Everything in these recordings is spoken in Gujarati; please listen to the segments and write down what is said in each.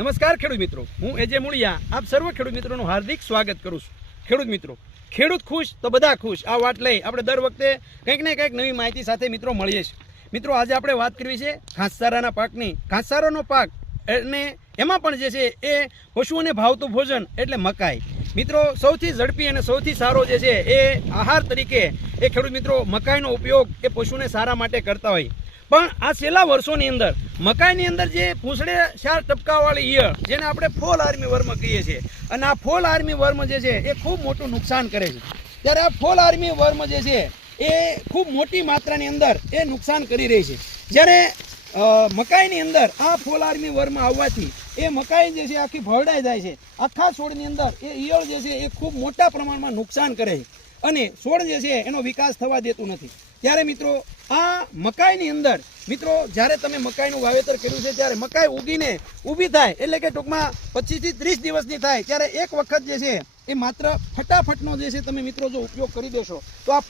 નમસ્કાર ખેડૂત મિત્રો, હું એજે મુળિયા આપ સર્વ ખેડૂત મિત્રોનું હાર્દિક સ્વાગત કરું છું। ખેડૂત મિત્રો, ખેડૂત ખુશ તો બધા ખુશ આ વાત લઈ આપણે દર વખતે કંઈક ને કંઈક નવી માહિતી સાથે મિત્રો મળીએ છીએ। મિત્રો આજે આપણે વાત કરવી છે ઘાસચારાના પાકની। ઘાસચારાનો પાક અને એમાં પણ જે છે એ પશુઓને ભાવતું ભોજન એટલે મકાઈ। મિત્રો સૌથી ઝડપી અને સૌથી સારો જે છે એ આહાર તરીકે એ ખેડૂત મિત્રો મકાઈનો ઉપયોગ એ પશુને સારા માટે કરતા હોય। પણ આ છેલ્લા વર્ષોની અંદર મકાઈની અંદર જે પૂંછડે 4 ટપકાવાળી ઈયળ જેને આપણે ફોલ આર્મી વર્મ કહીએ છીએ અને આ ફોલ આર્મી વર્મ જે છે એ ખૂબ મોટું નુકસાન કરે છે। ત્યારે આ ફોલ આર્મી વર્મ જે છે એ ખૂબ મોટી માત્રાની અંદર એ નુકસાન કરી રહી છે। જ્યારે મકાઈની અંદર આ ફોલ આર્મી વર્મ આવવાથી એ મકાઈ જે છે આખી ભરડાઈ જાય છે। આખા છોડની અંદર એ ઈયળ જે છે એ ખૂબ મોટા પ્રમાણમાં નુકસાન કરે છે અને છોડ જે છે એનો વિકાસ થવા દેતું નથી। ત્યારે મિત્રો આ મકાઈની અંદર મિત્રો જ્યારે તમે મકાઈનું વાવેતર કર્યું છે ત્યારે મકાઈ ઉગીને ઊભી થાય એટલે કે ટૂંકમાં 25 થી 30 દિવસની થાય ત્યારે એક વખત જે છે એ માત્ર ફટાફટનો જે છે તમે મિત્રો જો ઉપયોગ કરી દેશો તો આ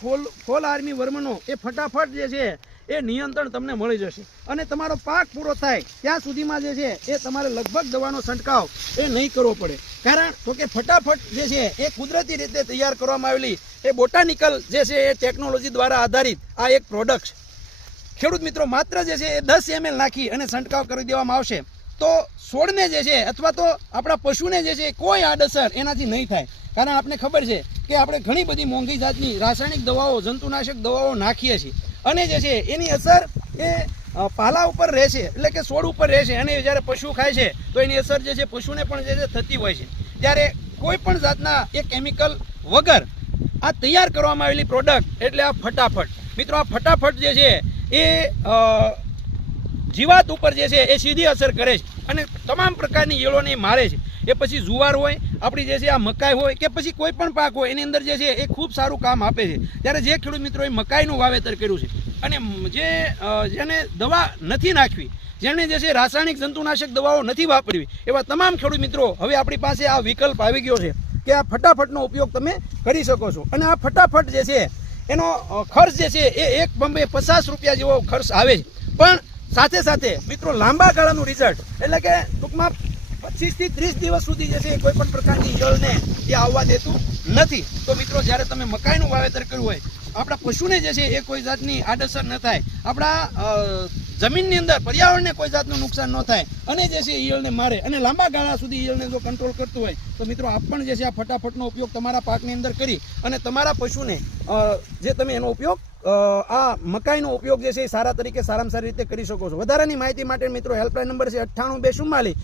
ફોલ આર્મી વર્મનો એ ફટાફટ જે છે એ નિયંત્રણ તમને મળી જશે અને તમારો પાક પૂરો થાય ત્યાં સુધીમાં જે છે એ તમારે લગભગ દવાનો છંટકાવ એ નહીં કરવો પડે। કારણ તો કે ફટાફટ જે છે એ કુદરતી રીતે તૈયાર કરવામાં આવેલી એ બોટાનિકલ જે છે એ ટેકનોલોજી દ્વારા આધારિત આ એક પ્રોડક્ટ છે। ખેડૂત મિત્રો માત્ર જે છે એ 10 ml નાખી અને છંટકાવ કરી દેવામાં આવશે તો છોડને જે છે અથવા તો આપણા પશુને જે છે કોઈ આડઅસર એનાથી નહીં થાય। કારણ આપણે ખબર છે કે આપણે ઘણી બધી મોંઘી જાતની રાસાયણિક દવાઓ જંતુનાશક દવાઓ નાખીએ છીએ અને જે છે એની અસર એ પાલા ઉપર રહેશે એટલે કે છોડ ઉપર રહેશે અને જ્યારે પશુ ખાય છે તો એની અસર જે છે પશુને પણ જે છે થતી હોય છે। ત્યારે કોઈ પણ જાતના એ કેમિકલ વગર આ તૈયાર કરવામાં આવેલી પ્રોડક્ટ એટલે આ ફટાફટ। મિત્રો આ ફટાફટ જે છે એ જીવાત ઉપર જે છે એ સીધી અસર કરે છે અને તમામ પ્રકારની ઈયળોને મારે છે। એ પછી જુવાર હોય આપણી જે છે આ મકાઈ હોય કે પછી કોઈ પણ પાક હોય એની અંદર જે છે એ ખૂબ સારું કામ આપે છે। ત્યારે જે ખેડૂત મિત્રોએ મકાઈનું વાવેતર કર્યું છે અને જેને દવા નથી નાખવી જેને જે છે રાસાયણિક જંતુનાશક દવાઓ નથી વાપરવી એવા તમામ ખેડૂત મિત્રો હવે આપણી પાસે આ વિકલ્પ આવી ગયો છે કે આ ફટાફટનો ઉપયોગ તમે કરી શકો છો। અને આ ફટાફટ જે છે એનો ખર્ચ જે છે એ એક બંબે 50 રૂપિયા જેવો ખર્ચ આવે છે પણ સાથે સાથે મિત્રો લાંબા ગાળાનું રિઝલ્ટ એટલે કે ટૂંકમાં 25 થી 30 દિવસ સુધી જે છે કોઈ પણ પ્રકારની ઈયળને એ આવવા દેતું નથી। તો મિત્રો જ્યારે તમે મકાઈનું વાવેતર કર્યું હોય આપણા પશુને જે છે એ કોઈ જાતની આડઅસર ન થાય આપણા જમીનની અંદર પર્યાવરણને કોઈ જાતનું નુકસાન ન થાય અને જે છે ઈયળને મારે અને લાંબા ગાળા સુધી ઈયળને જો કંટ્રોલ કરતું હોય તો મિત્રો આપ પણ જે છે આ ફટાફટનો ઉપયોગ તમારા પાકની અંદર કરી અને તમારા પશુને જે તમે એનો ઉપયોગ આ મકાઈનો ઉપયોગ જે છે એ સારા તરીકે સારામાં સારી રીતે કરી શકો છો। વધારાની માહિતી માટે મિત્રો હેલ્પલાઇન નંબર છે 98 244